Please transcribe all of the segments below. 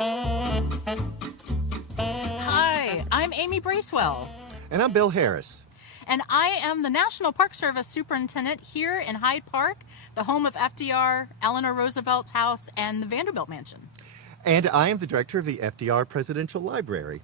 Hi, I'm Amy Bracewell. And I'm Bill Harris. And I am the National Park Service Superintendent here in Hyde Park, the home of FDR, Eleanor Roosevelt's house, and the Vanderbilt Mansion. And I am the director of the FDR Presidential Library.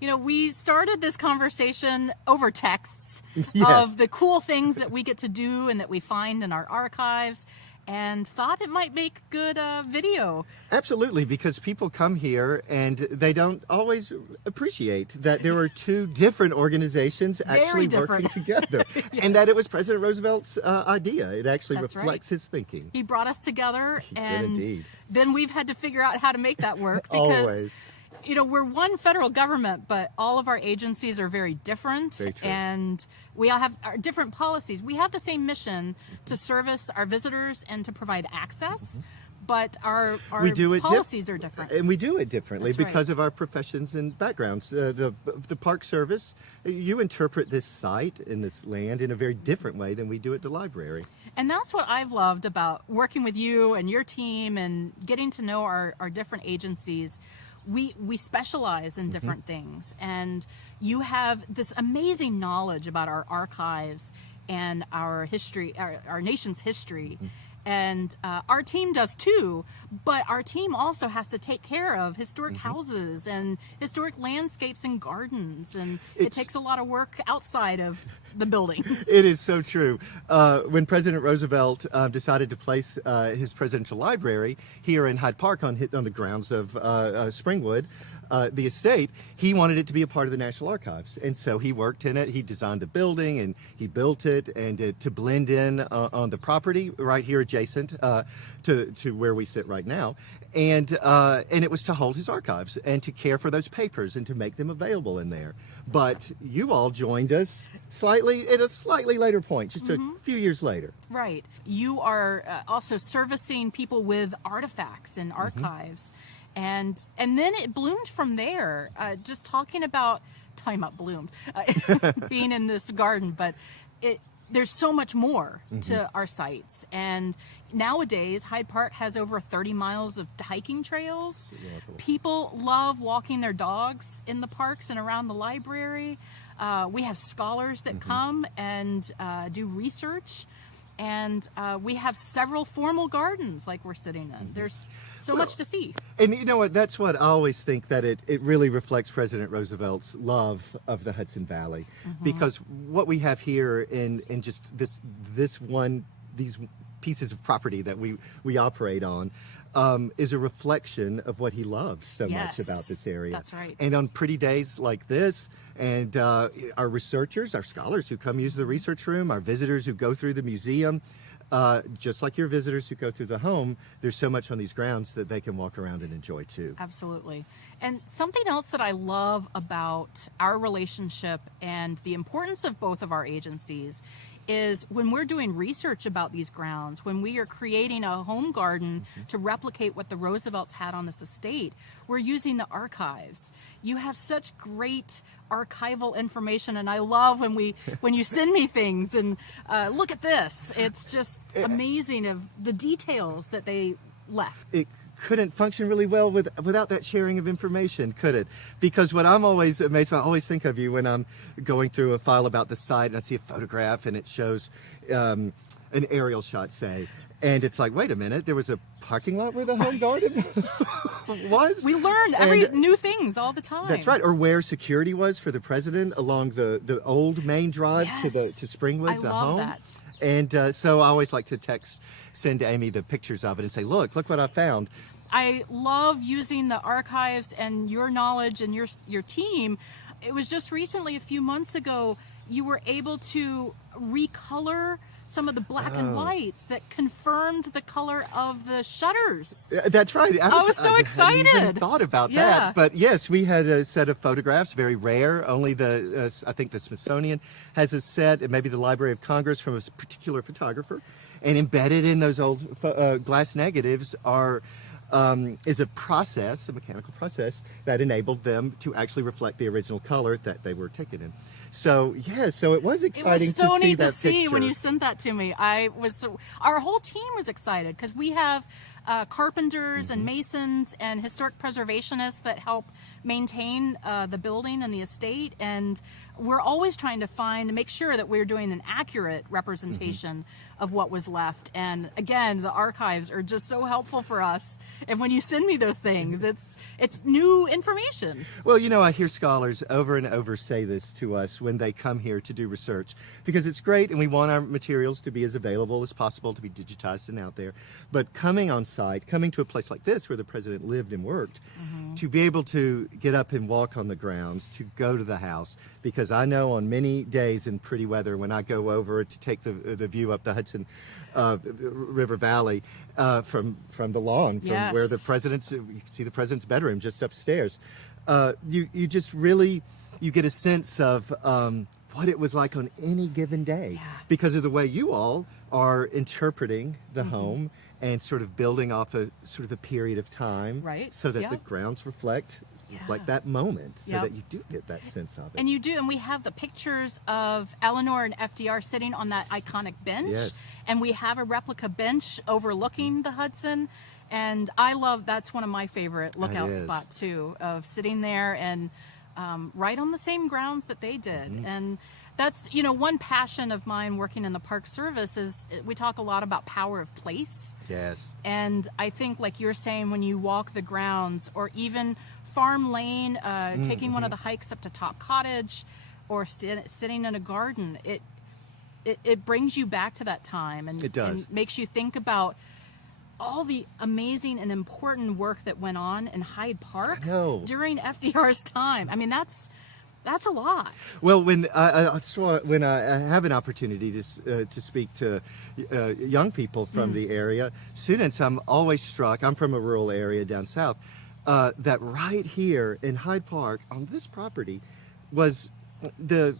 You know, we started this conversation over texts Yes. of the cool things that we get to do and that we find in our archives, and thought it might make good video. Absolutely, because people come here and they don't always appreciate that there are two different organizations actually working together. Yes. And that it was President Roosevelt's idea. It actually That's reflects his thinking. He brought us together, did and indeed. then we've had to figure out how to make that work because Always. you know, we're one federal government, but all of our agencies are very different. Very true. And we all have our different policies. We have the same mission to service our visitors and to provide access, but our policies are different. And we do it differently That's because right. of our professions and backgrounds. The Park Service, you interpret this site and this land in a very different way than we do at the library. And that's what I've loved about working with you and your team and getting to know our different agencies. We specialize in different things, and you have this amazing knowledge about our archives and our history, our nation's history. And our team does too, but our team also has to take care of historic houses and historic landscapes and gardens, and it takes a lot of work outside of the buildings. It is so true. When President Roosevelt decided to place his presidential library here in Hyde Park on the grounds of Springwood, the estate, he wanted it to be a part of the National Archives. And so he worked in it. He designed the building and he built it and to blend in on the property right here adjacent to where we sit right now. And it was to hold his archives and to care for those papers and to make them available in there. But you all joined us at a slightly later point, just a few years later. Right. You are also servicing people with artifacts and archives. And then it bloomed from there, just talking about bloomed, being in this garden, but there's so much more to our sites. And nowadays, Hyde Park has over 30 miles of hiking trails. People love walking their dogs in the parks and around the library. We have scholars that come and do research. And we have several formal gardens like we're sitting in. There's so much to see. And you know what? That's what I always think, that it really reflects President Roosevelt's love of the Hudson Valley. Because what we have here in just these pieces of property that we operate on is a reflection of what he loves so much about this area. That's right. And on pretty days like this, and our researchers, our scholars who come use the research room, our visitors who go through the museum, just like your visitors who go through the home, there's so much on these grounds that they can walk around and enjoy too. Absolutely. And something else that I love about our relationship and the importance of both of our agencies is when we're doing research about these grounds, when we are creating a home garden to replicate what the Roosevelts had on this estate, we're using the archives. You have such great archival information, and I love when you send me things and look at this. It's just amazing of the details that they left. It couldn't function really well without that sharing of information, could it? Because what I'm always amazed by, I always think of you when I'm going through a file about the site and I see a photograph and it shows an aerial shot, say, and it's like, wait a minute, there was a parking lot where the home garden was? We learn new things all the time. That's right. Or where security was for the president along the old main drive to Springwood, the home. I love that. And so I always like to send Amy the pictures of it and say, look what I found. I love using the archives and your knowledge and your team. It was just recently, a few months ago, you were able to recolor some of the black and whites that confirmed the color of the shutters. That's right. I was so excited. I hadn't even thought about that. But yes, we had a set of photographs, very rare. Only I think the Smithsonian has a set, and maybe the Library of Congress, from a particular photographer. And embedded in those old glass negatives is a mechanical process that enabled them to actually reflect the original color that they were taken in. So so it was exciting to see that picture. It was so neat to see when you sent that to me. Our whole team was excited because we have carpenters and masons and historic preservationists that help maintain the building and the estate, and we're always trying to make sure that we're doing an accurate representation of what was left. And again, the archives are just so helpful for us. And when you send me those things, it's new information. Well, I hear scholars over and over say this to us when they come here to do research, because it's great and we want our materials to be as available as possible, to be digitized and out there. But coming on site, coming to a place like this where the president lived and worked, to be able to get up and walk on the grounds, to go to the house, because I know on many days in pretty weather when I go over to take the view up the Hudson River Valley from the lawn, from where the president's, you can see the president's bedroom just upstairs. You just really, you get a sense of what it was like on any given day because of the way you all are interpreting the home and sort of building off a sort of a period of time, so that the grounds reflect that moment, so that you do get that sense of it. And you do, and we have the pictures of Eleanor and FDR sitting on that iconic bench, and we have a replica bench overlooking the Hudson, and that's one of my favorite lookout spots too, of sitting there and right on the same grounds that they did. And that's, one passion of mine working in the Park Service is we talk a lot about power of place. Yes. And I think, like you're saying, when you walk the grounds, or even Farm Lane, taking one of the hikes up to Top Cottage, or sitting in a garden, it brings you back to that time, and it does. And makes you think about all the amazing and important work that went on in Hyde Park during FDR's time. I mean, that's a lot. Well, when I have an opportunity to speak to young people from the area, students, I'm always struck. I'm from a rural area down south. That right here in Hyde Park on this property was the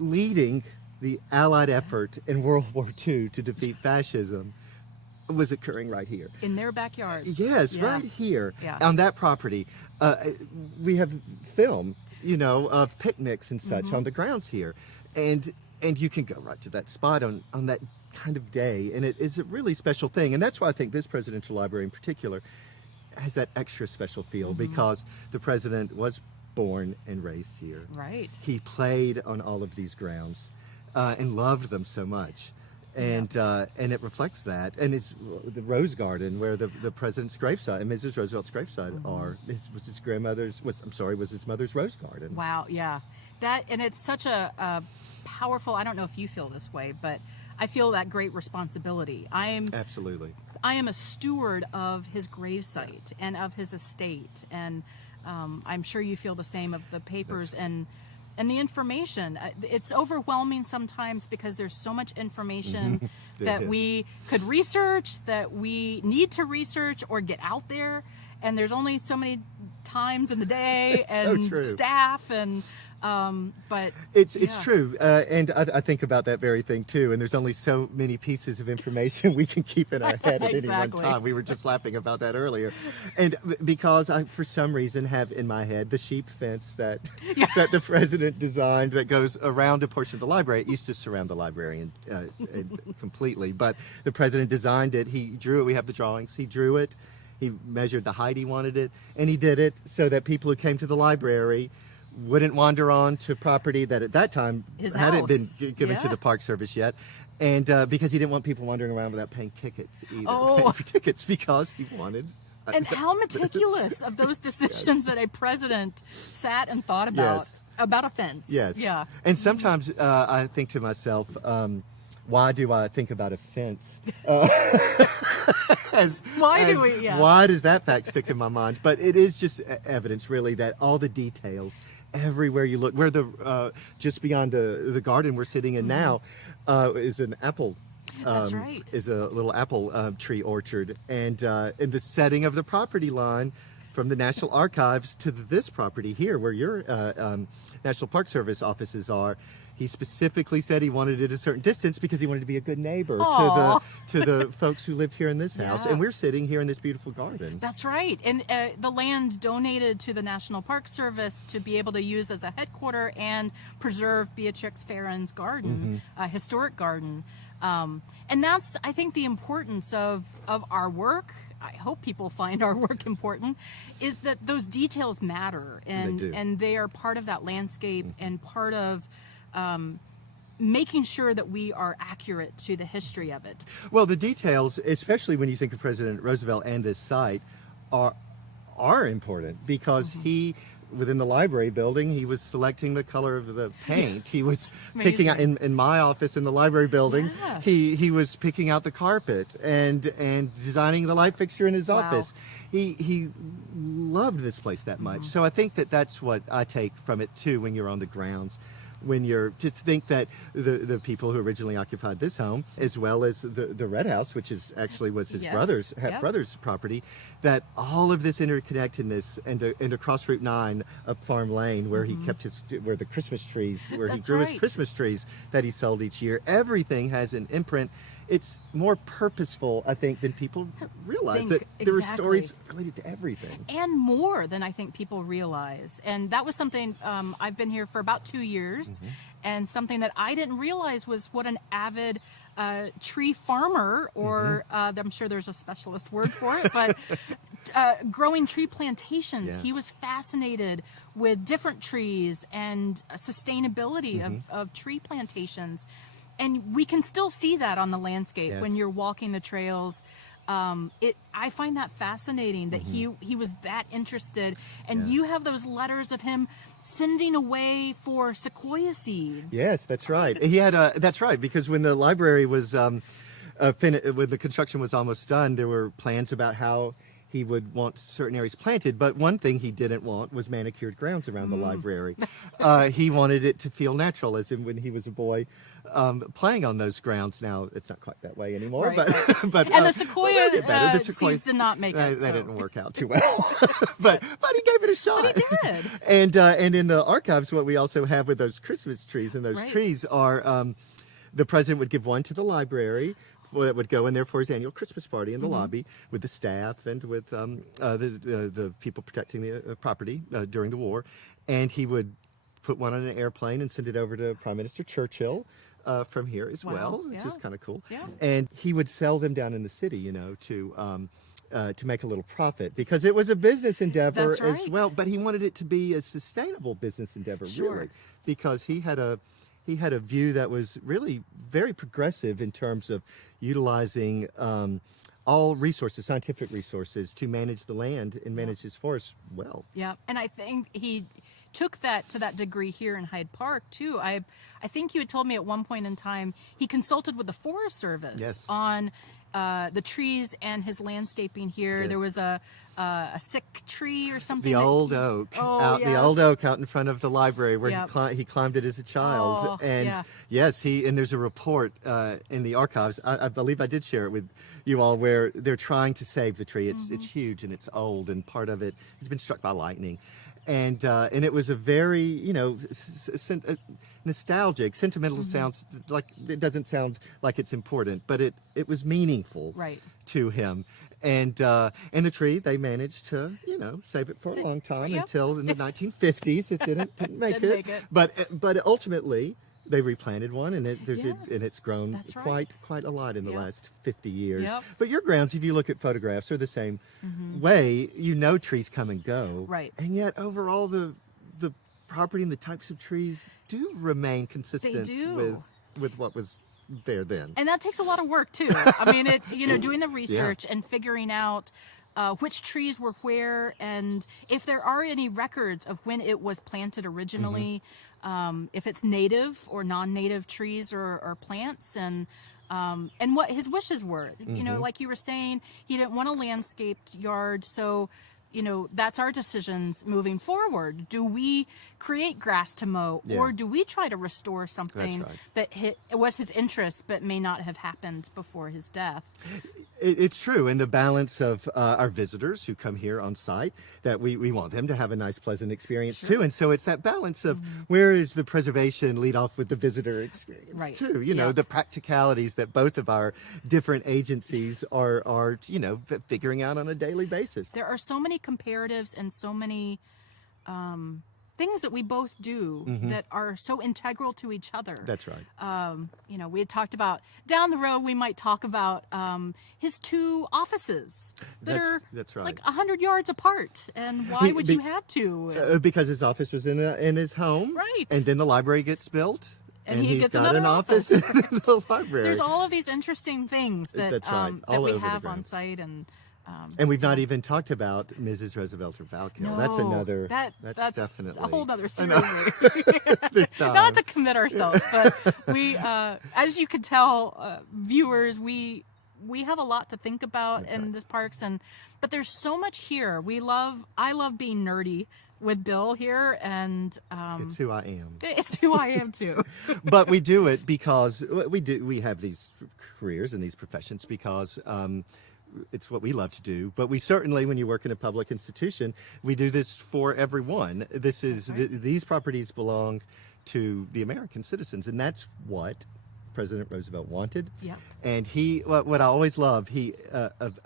leading the Allied effort in World War II to defeat fascism was occurring right here in their backyard. Yes, right here on that property. We have film, of picnics and such on the grounds here, and you can go right to that spot on that kind of day, and it is a really special thing. And that's why I think this presidential library in particular has that extra special feel, because the president was born and raised here. Right. He played on all of these grounds and loved them so much. And it reflects that. And it's the Rose Garden where the president's gravesite and Mrs. Roosevelt's gravesite was his mother's rose garden. Wow, yeah. And it's such a powerful, I don't know if you feel this way, but I feel that great responsibility. Absolutely. I am a steward of his gravesite and of his estate, and I'm sure you feel the same of the papers and the information. It's overwhelming sometimes because there's so much information that we could research, that we need to research or get out there, and there's only so many times in the day and staff and but it's true, and I think about that very thing too. And there's only so many pieces of information we can keep in our head at any one time. We were just laughing about that earlier, and because I, for some reason, have in my head the sheep fence that the president designed that goes around a portion of the library. It used to surround the library completely, but the president designed it. He drew it. We have the drawings. He drew it. He measured the height he wanted it, and he did it so that people who came to the library wouldn't wander on to property that at that time hadn't been given to the Park Service yet. And because he didn't want people wandering around without paying tickets either. Paying for tickets because he wanted. And how meticulous of those decisions that a president sat and thought about a fence. Yes. Yeah. And sometimes I think to myself, why do I think about a fence? Why does that fact stick in my mind? But it is just evidence, really, that all the details, everywhere you look, where the just beyond the garden we're sitting in now is an apple. That's right. Is a little apple tree orchard, and in the setting of the property line from the National Archives to this property here, where your National Park Service offices are. He specifically said he wanted it a certain distance because he wanted to be a good neighbor to the folks who lived here in this house. And we're sitting here in this beautiful garden. That's right. And the land donated to the National Park Service to be able to use as a headquarter and preserve Beatrix Farron's garden, historic garden. And that's, I think, the importance of our work. I hope people find our work important, is that those details matter, and they are part of that landscape and part of making sure that we are accurate to the history of it. Well, the details, especially when you think of President Roosevelt and this site, are important because he, within the library building, he was selecting the color of the paint. He was picking out, in my office in the library building, he was picking out the carpet and designing the light fixture in his office. He loved this place that much. So I think that's what I take from it too when you're on the grounds. When you're to think that the people who originally occupied this home, as well as the Red House, which is actually was his brother's property, that all of this interconnectedness and across Route 9 up Farm Lane, where he kept where the Christmas trees, where he grew his Christmas trees that he sold each year, everything has an imprint. It's more purposeful, I think, than people realize. That there are stories related to everything. And more than I think people realize. And that was something, I've been here for about 2 years, and something that I didn't realize was what an avid tree farmer, or I'm sure there's a specialist word for it, but growing tree plantations. He was fascinated with different trees and sustainability of tree plantations. And we can still see that on the landscape when you're walking the trails. I find that fascinating that he was that interested. And you have those letters of him sending away for sequoia seeds. Yes, that's right. He had that's right, because when the library was when the construction was almost done, there were plans about how he would want certain areas planted, but one thing he didn't want was manicured grounds around the library. He wanted it to feel natural, as in when he was a boy playing on those grounds. Now, it's not quite that way anymore, but and the sequoia sequoias did not make it. That didn't work out too well, but he gave it a shot. But he did. And in the archives, what we also have with those Christmas trees, and those trees are the president would give one to the library that would go in there for his annual Christmas party in the lobby with the staff and with the people protecting the property during the war. And he would put one on an airplane and send it over to Prime Minister Churchill from here as well, which is kind of cool. Yeah. And he would sell them down in the city, to make a little profit, because it was a business endeavor as well. But he wanted it to be a sustainable business endeavor, really, because he had a view that was really very progressive in terms of utilizing all resources, scientific resources, to manage the land and manage his forest well. Yeah, and I think he took that to that degree here in Hyde Park too. I think you had told me at one point in time he consulted with the Forest Service on the trees and his landscaping here. There was a sick tree or something. The old oak, the old oak out in front of the library where he climbed it as a child. And there's a report in the archives. I believe I did share it with you all, where they're trying to save the tree. It's huge and it's old, and part of it has been struck by lightning. And it was a very, nostalgic, sentimental. Sounds like it doesn't sound like it's important, but it was meaningful to him. And the tree, they managed to, save it for a long time until in the 1950s it didn't make it. But ultimately they replanted one, and it's grown quite a lot in the last 50 years. But your grounds, if you look at photographs, are the same way. Trees come and go. Right. And yet overall the property and the types of trees do remain consistent with what was there then. And that takes a lot of work too. I mean, doing the research and figuring out which trees were where, and if there are any records of when it was planted originally, if it's native or non-native trees or plants, and what his wishes were. Like you were saying, he didn't want a landscaped yard, so that's our decisions moving forward. Do we create grass to mow, or do we try to restore something that was his interest but may not have happened before his death? It's true. And the balance of our visitors who come here on site, that we want them to have a nice, pleasant experience too. And so it's that balance of where is the preservation lead off with the visitor experience too. The practicalities that both of our different agencies are figuring out on a daily basis. There are so many comparatives and so many things that we both do that are so integral to each other. That's right. You know, we had talked about down the road, we might talk about his two offices that that's are right. like 100 yards apart. And why would you have to? Because his office was in his home. Right. And then the library gets built. And he's gets got another an office in the library. There's all of these interesting things that, That's right. that All we over the have on grounds. site. And we've not even talked about Mrs. Roosevelt or Valkill. No, That's another. That's definitely a whole other I series. know. Later. Time. Not to commit ourselves, but we, as you can tell, viewers, we have a lot to think about in this parks, but there's so much here. I love being nerdy with Bill here, and It's who I am. it's who I am too. But we do it because we have these careers and these professions because it's what we love to do. But we certainly, when you work in a public institution, we do this for everyone. This is these properties belong to the American citizens, and that's what President Roosevelt wanted. Yeah. And what I always love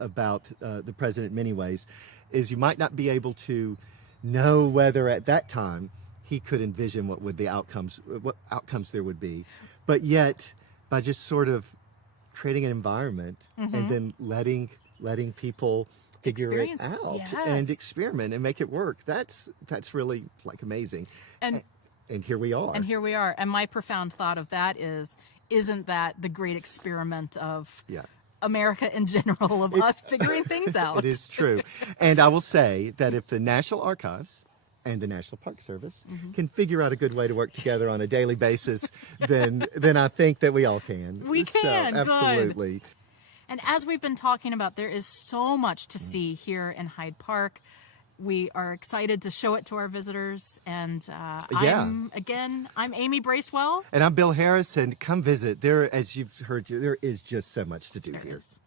about the president in many ways is you might not be able to know whether at that time he could envision what outcomes there would be, but yet by just sort of creating an environment and then letting people figure it out and experiment and make it work. That's really like amazing. And here we are. And here we are. And my profound thought of that isn't that the great experiment of America in general, of us figuring things out? It is true. And I will say that if the National Archives and the National Park Service can figure out a good way to work together on a daily basis, then I think that we all can. We can. So, absolutely. Good. And as we've been talking about, there is so much to see here in Hyde Park. We are excited to show it to our visitors. And I'm Amy Bracewell. And I'm Bill Harris. And come visit. As you've heard, there is just so much to do here. Is.